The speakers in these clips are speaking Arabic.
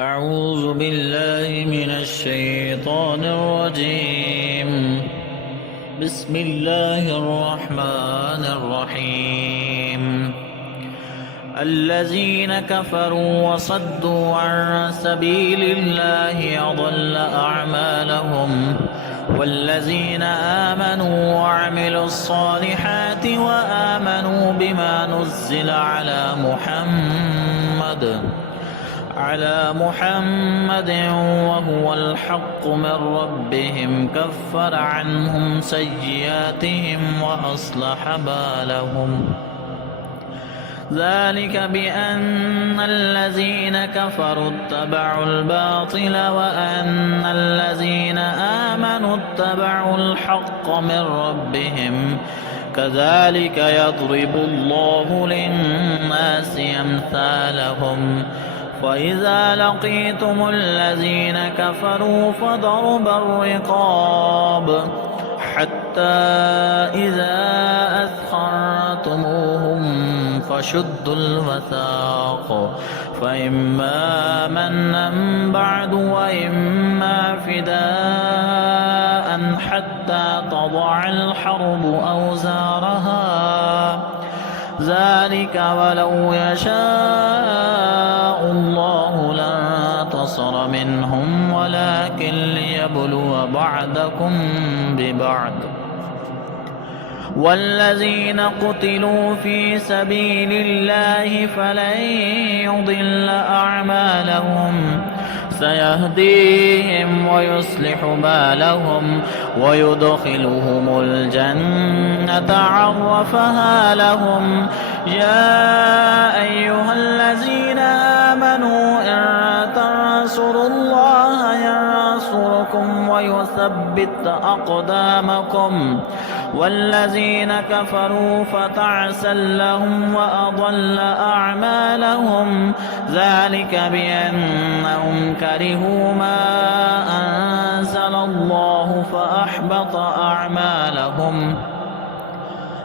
أعوذ بالله من الشيطان الرجيم. بسم الله الرحمن الرحيم. الذين كفروا وصدوا عن سبيل الله أضل أعمالهم، والذين آمنوا وعملوا الصالحات وآمنوا بما نزل على محمد وهو الحق من ربهم كفر عنهم سيئاتهم وأصلح بالهم. ذلك بأن الذين كفروا اتبعوا الباطل وأن الذين آمنوا اتبعوا الحق من ربهم، كذلك يضرب الله للناس أمثالهم. وإذا لقيتم الذين كفروا فضرب الرقاب حتى إذا أثخنتموهم فشدوا الوثاق، فإما منا بعد وإما فداء حتى تضع الحرب أوزارها. ذلك ولو يشاء الله لانتصر منهم ولكن ليبلو بعضكم ببعض. والذين قتلوا في سبيل الله فلن يضل أعمالهم، سيهديهم ويصلح بالهم ويدخلهم الجنة عرفها لهم. يا أيها الذين آمنوا إن تنصروا الله ينصركم ويثبت أقدامكم. والذين كفروا فتعسا لهم وأضل أعمالهم. ذلك بأنهم كرهوا ما أنزل الله فأحبط أعمالهم.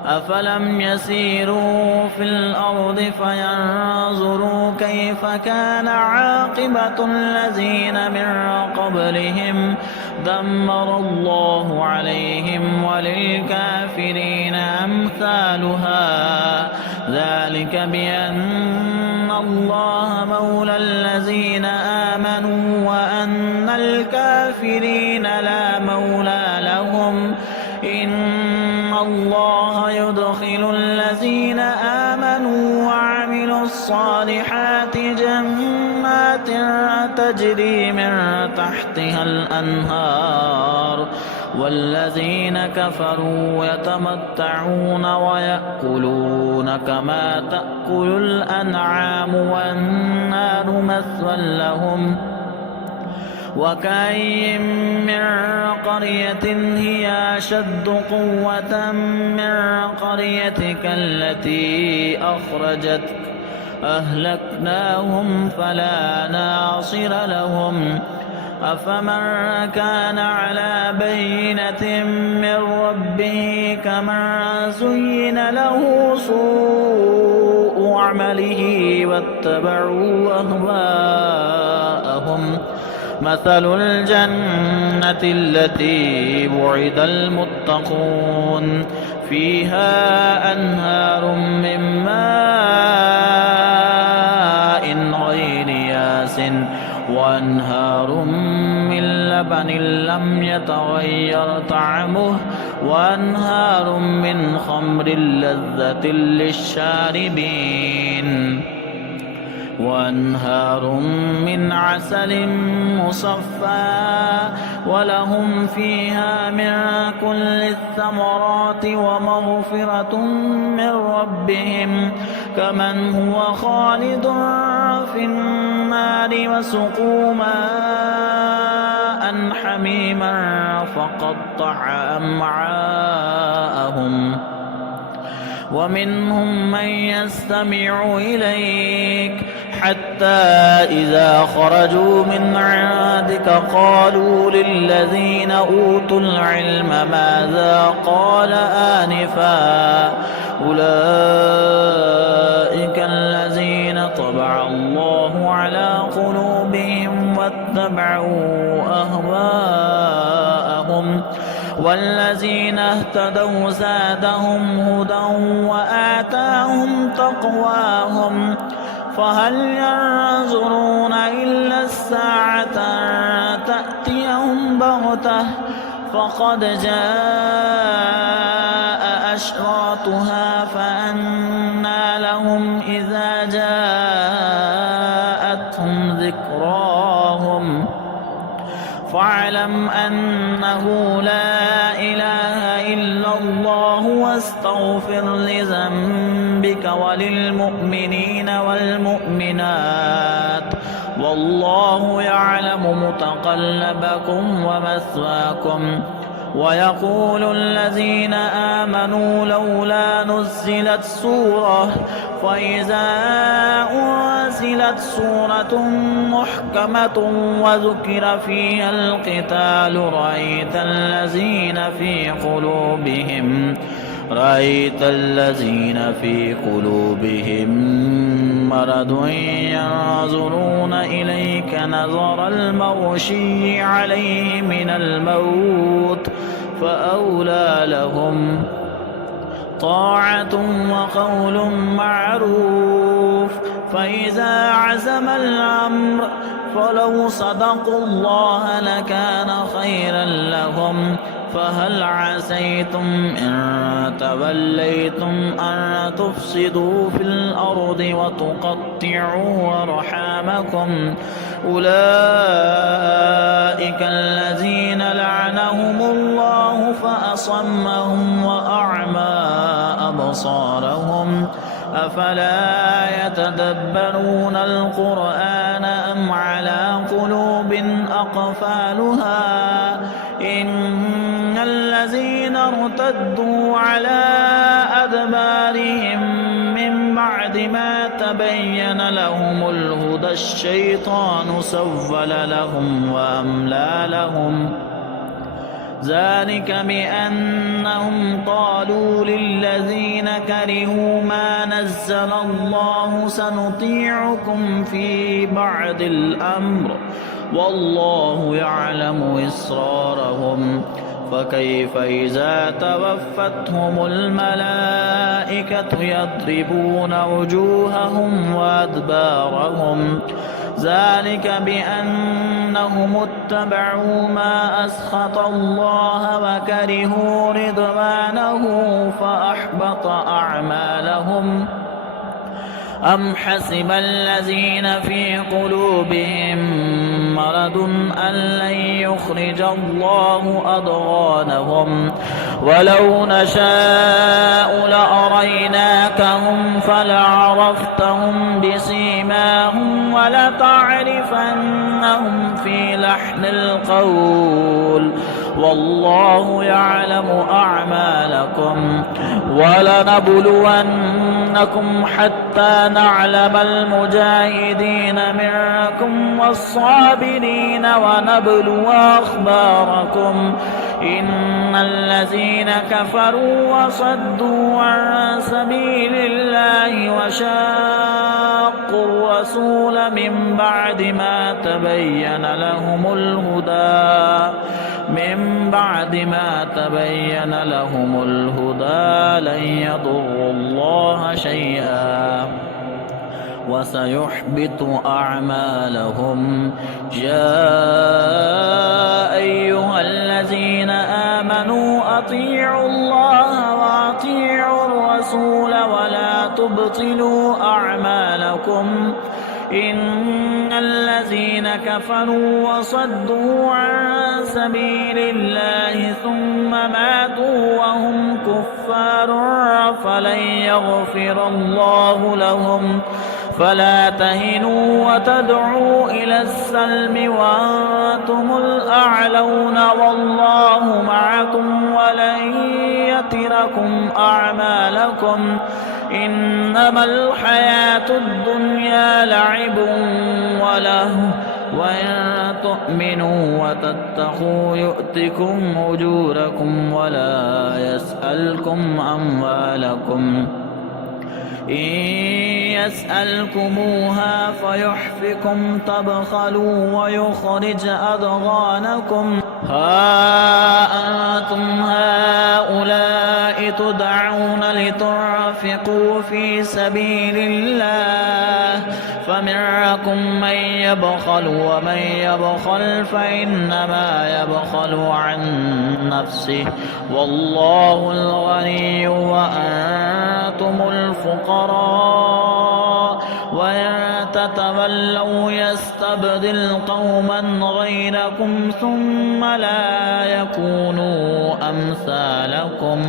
أفلم يسيروا في الأرض فينظروا كيف كان عاقبة الذين من قبلهم، دمر الله عليهم وللكافرين أمثالها. ذلك بأن الله مولى الذين آمنوا وأن الكافرين لا مولى لهم. إن الله يدخل الذين آمنوا وعملوا الصالحات جنات تجري من تحتها الأنهار، والذين كفروا يتمتعون ويأكلون كما تأكل الأنعام والنار مثوى لهم. وكأين من قرية هي أشد قوة من قريتك التي أخرجتك أهلكناهم فلا ناصر لهم. أفمن كان على بينة من ربه كمن زين له سوء عمله واتبعوا أهواءهم. مثل الجنة التي وعد المتقون فيها أنهار من ماء غير ياس وأنهار من لبن لم يتغير طعمه وأنهار من خمر لذة للشاربين وأنهار من عسل مصفى ولهم فيها من كل الثمرات ومغفرة من ربهم كمن هو خالد في النار وسقوا ماء حميما فقطع أمعاءهم. ومنهم من يستمع إليك حتى إذا خرجوا من عندك قالوا للذين أوتوا العلم ماذا قال آنفا أولئك الذين طبع الله على قلوبهم بهم واتبعوا أهواءهم. والذين اهتدوا زادهم هدى وآتاهم تقواهم. فهل ينظرون إلا الساعة تأتيهم بغتة فقد جاء أشراطها فأنى لهم إذا جاءتهم ذكراهم. فاعلم أنه لا إله إلا الله واستغفر لذنبك وللمؤمنين والمؤمنات والله يعلم متقلبكم ومثواكم. ويقول الذين آمنوا لولا نزلت سورة فإذا أنزلت سورة محكمة وذكر فيها القتال رأيت الذين في قلوبهم مرض ينظرون إليك نظر المغشي عليه من الموت فأولى لهم طاعة وقول معروف. فإذا عزم الأمر فلو صدقوا الله لكان خيرا لهم. فهل عسيتم إن توليتم أن تفسدوا في الأرض وتقطعوا أرحامكم؟ أولئك الذين لعنهم الله فأصمهم وأعمى أبصارهم. أفلا يتدبرون القرآن أم على قلوب أقفالها؟ إن الذين ارتدوا على أدبارهم من بعد ما تبين لهم الهدى الشيطان سول لهم وأملى لهم. ذلك بأنهم قالوا للذين كرهوا ما نزل الله سنطيعكم في بعض الأمر والله يعلم إسرارهم. فكيف إذا توفتهم الملائكة يضربون وجوههم وأدبارهم؟ ذلك بأنهم اتبعوا ما أسخط الله وكرهوا رضوانه فأحبط أعمالهم. أم حسب الذين في قلوبهم مرض أن لن يخرج الله أضغانهم؟ ولو نشاء لأريناكهم فلعرفتهم بسيماهم ولتعرفنهم في لحن القول والله يعلم أعمالكم. ولنبلونكم حتى نعلم المجاهدين منكم والصابرين ونبلو أخباركم. إن الذين كفروا وصدوا عن سبيل الله وشاقوا الرسول من بعد ما تبين لهم الهدى لن يضروا الله شيئا وسيحبط أعمالهم. يا أيها الذين آمنوا أطيعوا الله وأطيعوا الرسول ولا تبطلوا أعمالكم. إن الذين كفروا وصدوا عن سبيل الله ثم ماتوا وهم كفار فلن يغفر الله لهم. فلا تهنوا وتدعوا إلى السلم وأنتم الأعلون والله معكم ولن يتركم أعمالكم. إنما الحياة الدنيا لعب ولهو وإن تؤمنوا وتتقوا يؤتكم أجوركم ولا يسألكم أموالكم. إن يسألكموها فيحفكم تبخلوا ويخرج أضغانكم ها أنتم هؤلاء تدعون لتنفقوا في سبيل الله فمنكم من يبخل ومن يبخل فإنما يبخل عن نفسه والله الغني وأنتم الفقراء وإن تتولوا يستبدل قوما غيركم ثم لا يكونوا أمثالكم